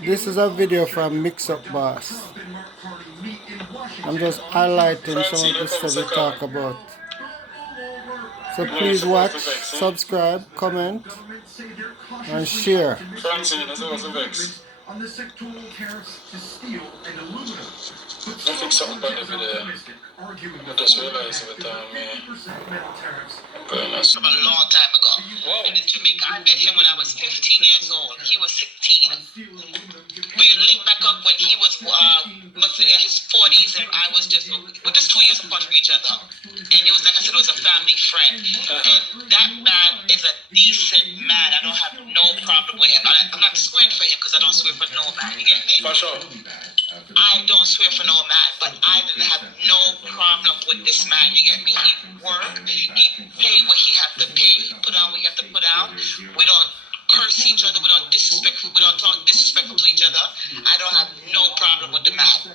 This is a video from Mixup Boss. I'm just highlighting some of the stuff we talk about. So please watch, subscribe, comment, and share. Francine is also vexed. On the sectoral tariffs to steel and aluminum. I think something about the video. I just realized every time, from a long time ago. Whoa. And in Jamaica, I met him when I was 15 years old. He was 16. We linked back up when he was in his 40s and I was just, we're just 2 years apart from each other. And it was, like I said, it was a family friend. And that man is a decent man. I don't have no problem with him. I'm not swearing for him because I don't swear for no man. You get me? For sure. I don't swear for no man, but I didn't have no problem with this man. You get me? He worked. He paid what he had to pay. He put on what he had to put out. We don't curse each other. We don't talk disrespectful to each other. I don't have no problem with the man.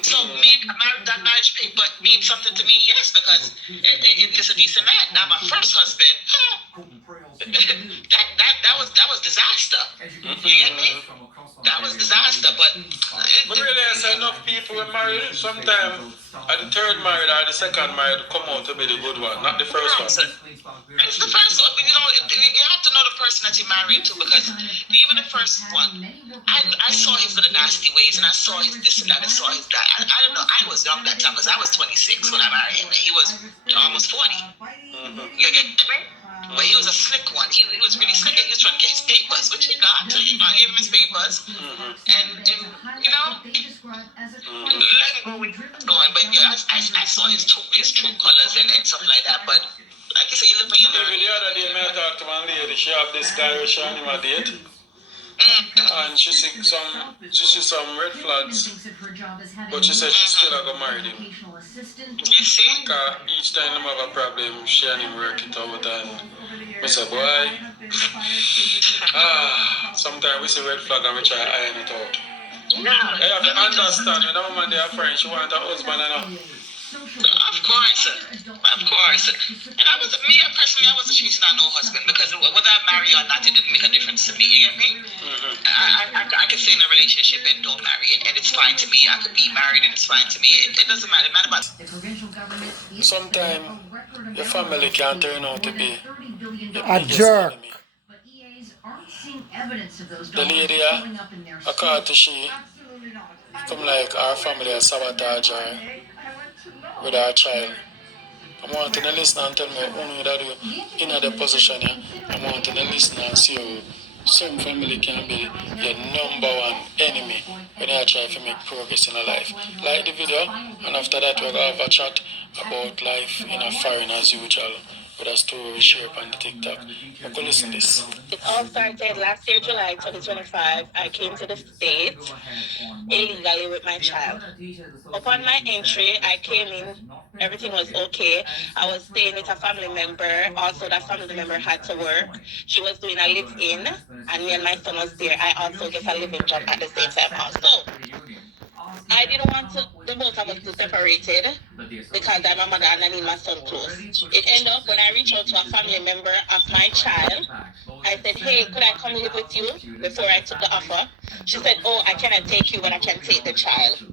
So that marriage paper means something to me, yes, because it is a decent man. Now my first husband, that was disaster. You get me? That was disaster, but really, I say enough people are married. Sometimes at the third married or the second married come out to be the good one, not the first one. It's the first one. You know, you have to know the person that you're married to, because even the first one, I saw his little nasty ways, and I saw his this and that, and saw his that. I don't know. I was young that time because I was 26 when I married him, and he was almost 40. You get me? But he was a slick one. He was really slick. He was trying to get his papers, which he got. He gave him his papers. And you know, let him go with going. But yeah, I saw his true colors and stuff like that. But like you said, you live for your learn. The other day, I talked to one lady. She have this guy who she on him a date. And she see some red flags, but she said she still not gonna marry him. You see? Because each time they have a problem, she and him work it out, and I say, boy, sometimes we see red flag and we try to iron it out. No. I have to understand when a woman they are friends, she want a husband and Of course. And I wasn't choosing not no husband, because whether I marry or not, it didn't make a difference to me. You get me? I can stay in a relationship and don't marry it, and it's fine to me. I could be married and it's fine to me. It doesn't matter. It matters about. sometimes your family can turn out to be A jerk. enemy. The lady, I called to she, come like our family has sabotage her with our child. I want to listen and tell me only that you in the position here. I want to listen and see how some family can be your number one enemy when you try to make progress in a life. Like the video, and after that we'll have a chat about life in a foreign as usual with a story share on the TikTok. You can listen to this. It all started last year, July 2025. I came to the States illegally with my child. Upon my entry, I came in, everything was okay. I was staying with a family member. Also, that family member had to work. She was doing a live-in, and me and my son was there. I also get a living job at the same time also. I didn't want the both of us to separated because I'm a mother and I need my son close. It ended up when I reached out to a family member of my child. I said, hey, could I come live with you before I took the offer? She said, oh, I cannot take you, but I can take the child.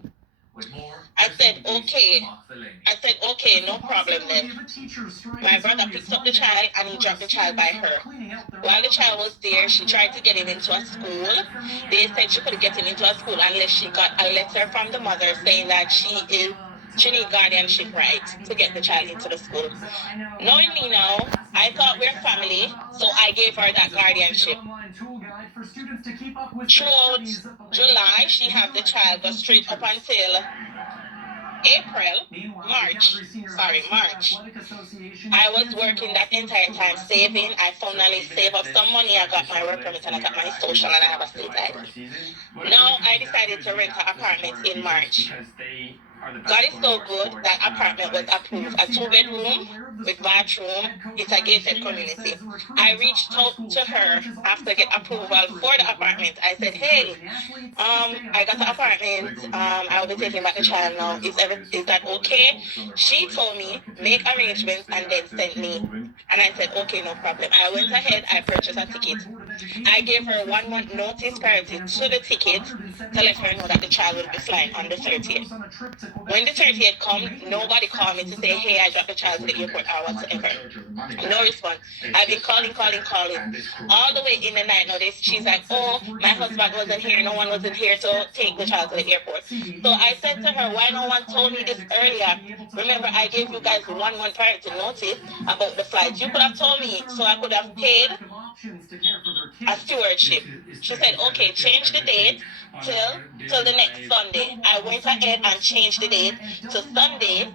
I said, okay, no problem then. My brother picked up the child and he dropped the child by her. While the child was there, she tried to get him into a school. They said she couldn't get him into a school unless she got a letter from the mother saying that she needs guardianship right to get the child into the school. Knowing me now, I thought we're family, so I gave her that guardianship. Throughout July, she had the child, but straight up until March. I was working that entire time, saving. I finally saved up some money. I got my work permit and I got my social and I have a state ID. Now I decided to rent an apartment in March. God is so good. That apartment was approved. A 2-bedroom with bathroom. It's a gated community. I reached out to her after get approval for the apartment. I said, hey, I got the apartment. I will be taking back the child now. Is that okay? She told me, make arrangements and then send me. And I said, okay, no problem. I went ahead. I purchased a ticket. I gave her 1 month notice prior to the ticket to let her know that the child will be flying on the 30th. When the 30th come, nobody called me to say, hey, I dropped the child to the airport or whatsoever. No response. I've been calling. All the way in the night notice, she's like, oh, my husband wasn't here. No one wasn't here to take the child to the airport. So I said to her, why no one told me this earlier? Remember, I gave you guys 1 month prior to notice about the flights. You could have told me so I could have paid a stewardship. She said, okay, change the date till the next Sunday. I went ahead and changed the date to Sunday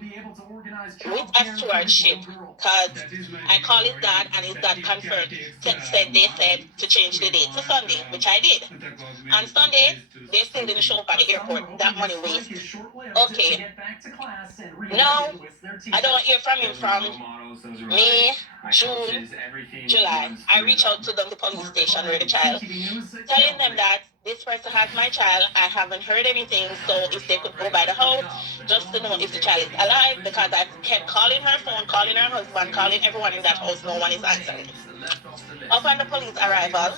with a stewardship because I called his dad and his dad confirmed. They said to change the date to Sunday, which I did. On Sunday, they still didn't show up at the airport. That money waste. Okay. No, I don't hear from him from May, June, July. I reach out to them, the police station where the child, telling them that this person has my child. I haven't heard anything, so if they could go by the house just to know if the child is alive, because I kept calling her phone, calling her husband, calling everyone in that house. No one is answering. Upon the police arrival,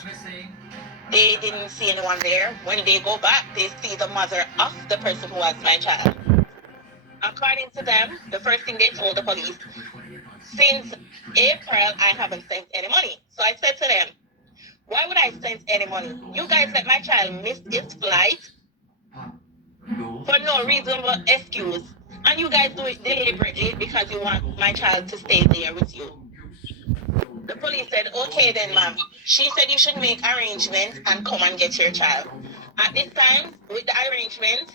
they didn't see anyone there. When they go back, they see the mother of the person who has my child. According to them, the first thing they told the police, since April, I haven't sent any money. So I said to them, why would I send any money? You guys let my child miss its flight for no reasonable excuse. And you guys do it deliberately because you want my child to stay there with you. The police said, okay then, ma'am. She said you should make arrangements and come and get your child. At this time, with the arrangement,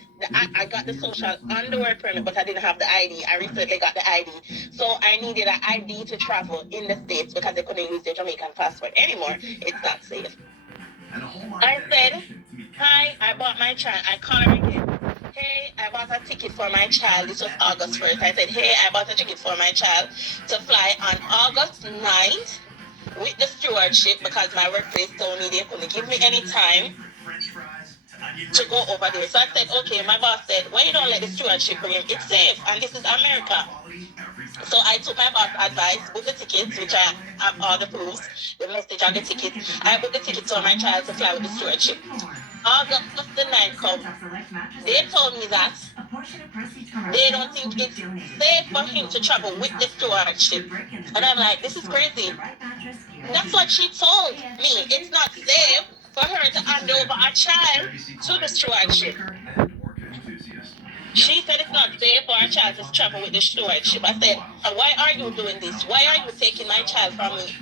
I got the social on the work permit, but I didn't have the ID. I recently got the ID. So I needed an ID to travel in the States because they couldn't use their Jamaican passport anymore. It's not safe. I said, hi, I bought my child. I called her again. Hey, I bought a ticket for my child. This was August 1st. I said, hey, I bought a ticket for my child to fly on August 9th with the stewardship because my workplace told me they couldn't give me any time to go over there. So I said, okay, my boss said, why you don't let the stewardship bring him? It's safe, and this is America. So I took my boss advice, booked the tickets, which I have all the proofs, the message on the ticket. I booked the tickets for my child to fly with the stewardship. August the 9th come. They told me that they don't think it's safe for him to travel with the stewardship. And I'm like, this is crazy. That's what she told me. It's not safe for her to hand over a child to the stewardship. She said it's not safe for a child to travel with the stewardship. I said, why are you doing this? Why are you taking my child from me?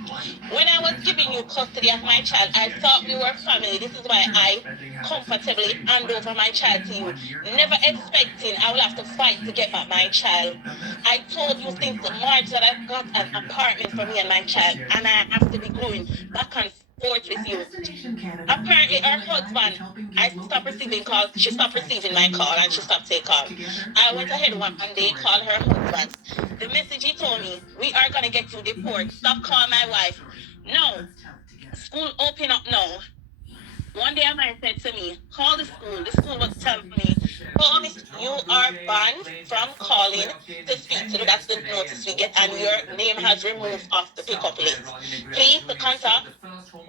When I was giving you custody of my child, I thought we were family. This is why I comfortably hand over my child to you. Never expecting I will have to fight to get back my child. I told you since March that I've got an apartment for me and my child, and I have to be going back and forth with you. Apparently, her husband, I stopped receiving calls. She stopped receiving my call and she stopped taking calls. I went ahead one day, called her husband. The message he told me, we are going to get you deported. Stop calling my wife. No. School open up now. One day a man said to me, call the school. The school was telling me, call me, you are banned from calling to speak to them. That's the notice we get, and your name has removed off the pickup list. Please contact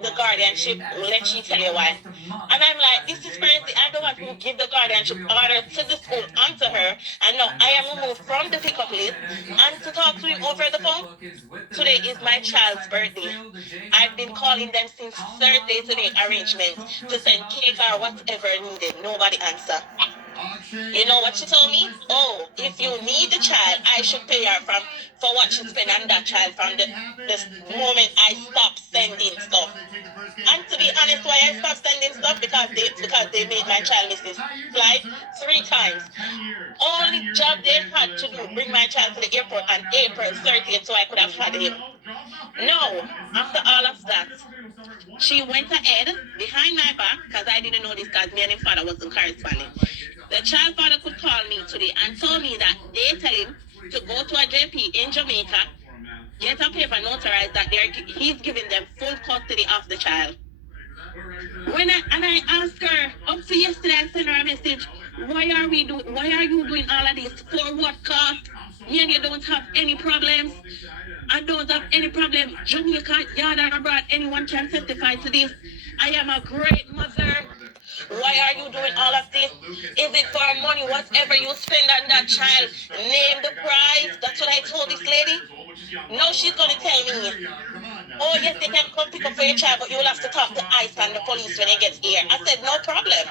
the guardianship. Let she tell you why. And I'm like, this is crazy. I don't want to give the guardianship order to the school onto her, and now I am removed from the pickup list and to talk to him over the phone. Today is my child's birthday. I've been calling them since Thursday to make arrangements to send cake or whatever needed. Nobody answer. You know what she told me? Oh, if you need the child, I should pay her for what she spent on that child from the moment I stopped sending stuff. And to be honest, why I stopped sending stuff? Because they made my child miss his flight 3 times. Only job they had to do, bring my child to the airport on April 30th so I could have had him. No, after all of that, she went ahead behind my back because I didn't know this because me and his father wasn't corresponding. The child father could call me today and told me that they tell him to go to a JP in Jamaica, get a paper notarized that he's giving them full custody of the child. I asked her up to yesterday, I sent her a message. Why are you doing all of this? For what cost? Me and you don't have any problems. I don't have any problem. Jamaica, yard or abroad, anyone can testify to this. I am a great mother. Why are you doing all of this? Is it for money? Whatever you spend on that child, name the price. That's what I told this lady. No, she's going to tell me, oh, yes, they can come pick up for your child, but you will have to talk to ICE and the police when it gets here. I said, no problem.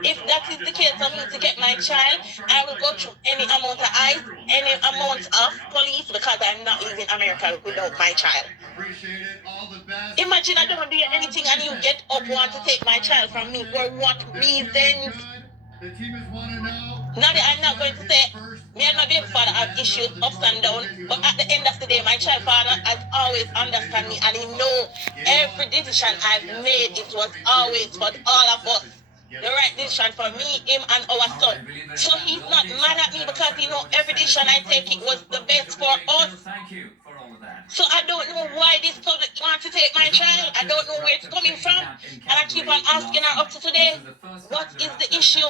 If that is the case for me to get my child, I will go through any amount of ICE, any amount of police, because I'm not leaving America without my child. Imagine I don't do anything and you get up want to take my child from me. For what reasons? Now that I'm not going to say, me and my baby father have issues ups and downs, but at the end of the day, my child father has always understand me and he know every decision I've made, it was always for all of us. The right decision for me, him, and our son. So he's not mad at me because he know every decision I take, it was the best for us. So I don't know why this public wants to take my child. I don't know where it's coming from. And I keep on asking her up to today, what is the issue?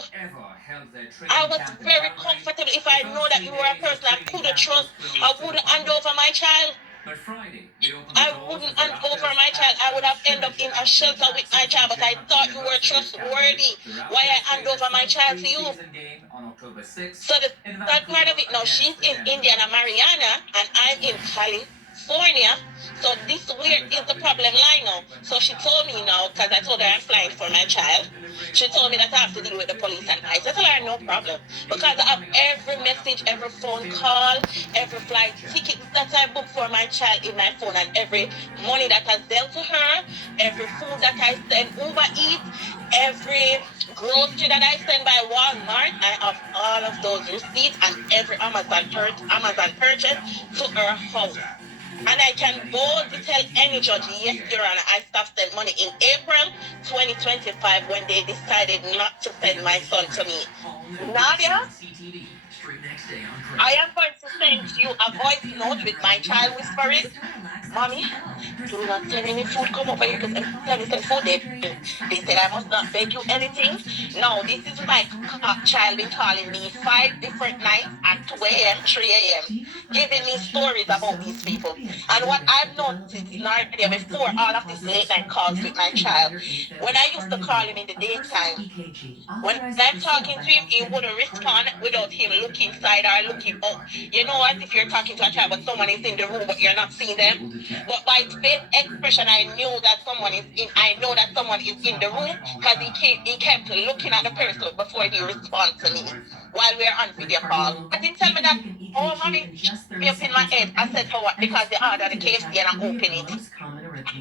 I was very comfortable if I know that you were a person I could trust. I wouldn't hand over my child. I wouldn't hand over my child. I would have ended up in a shelter with my child, but I thought you were trustworthy. Why I hand over my child to you? So the third part of it now, she's in Indiana, Mariana, and I'm in California. So this where is the problem lie now? So she told me now, because I told her I'm flying for my child. She told me that I have to deal with the police and ICE. I told her no problem. Because I have every message, every phone call, every flight ticket that I booked for my child in my phone, and every money that I dealt to her, every food that I send Uber Eats, every grocery that I send by Walmart, I have all of those receipts and every Amazon purchase to her house. And I can boldly tell any judge, yes, Your Honor, I stopped sending money in April 2025 when they decided not to send my son to me. Nadia, I am going to send you a voice note with my child whispering, Mommy, do not send any food come over here because every time you send food, they said I must not beg you anything. No, this is my child been calling me 5 different nights at 2 a.m., 3 a.m., giving me stories about these people. And what I've noticed Nadia before all of these late night calls with my child, when I used to call him in the daytime, when I'm talking to him, he wouldn't respond without him looking side or looking up. You know, as if you're talking to a child, but someone is in the room, but you're not seeing them. But by his face expression, I knew that someone is in. I know that someone is in the room because he kept looking at the person before he responds to me while we're on video call. I didn't tell me that. Oh, mommy, me up in my head. I said, for what? Because they ordered the KFC and I open it.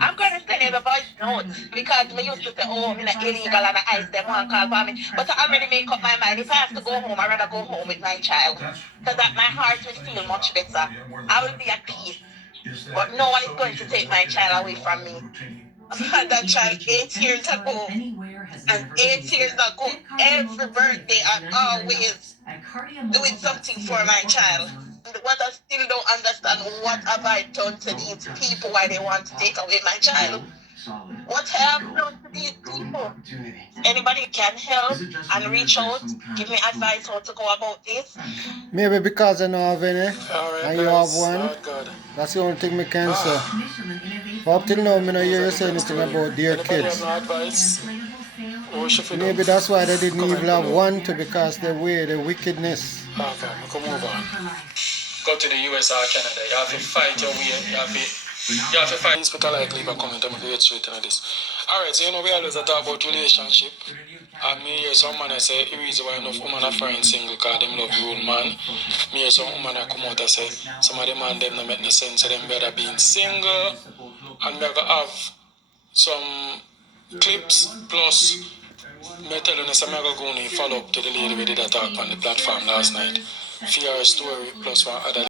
I'm going to send you the voice note because we used to say, oh, I'm illegal and I ice them one call for me. But I already make up my mind. If I have to go home, I'd rather go home with my child. So that my heart will feel much better. I will be at peace. But no one is going to take my child away from me. I've had that child 8 years ago. And 8 years ago, every birthday, I'm always doing something for my child. What I still don't understand, what have I done to these people why they want to take away my child? What have I done to these people? Anybody can help and reach out, give me advice how to go about this. Maybe because I don't have any, and you have one. God. That's the only thing I can say. But up till now, I don't hear you say anything about their kids. Have no advice? Maybe that's why they didn't even have one to, because they wear the wickedness. Okay, we can move on. Go to the US or Canada. You have to fight your way. You have to fight. Inspector like leave a comment and we get straight into this. Alright, so you know we always talk about relationship. And me hear some man I say the reason why enough women are foreign single because them love rude man. Me hear some women I come out and say some of them man them don't make no sense, so them better being single. And we gonna have some clips plus me tell you some I go and follow up to the lady we did a talk on the platform last night. For her story plus one other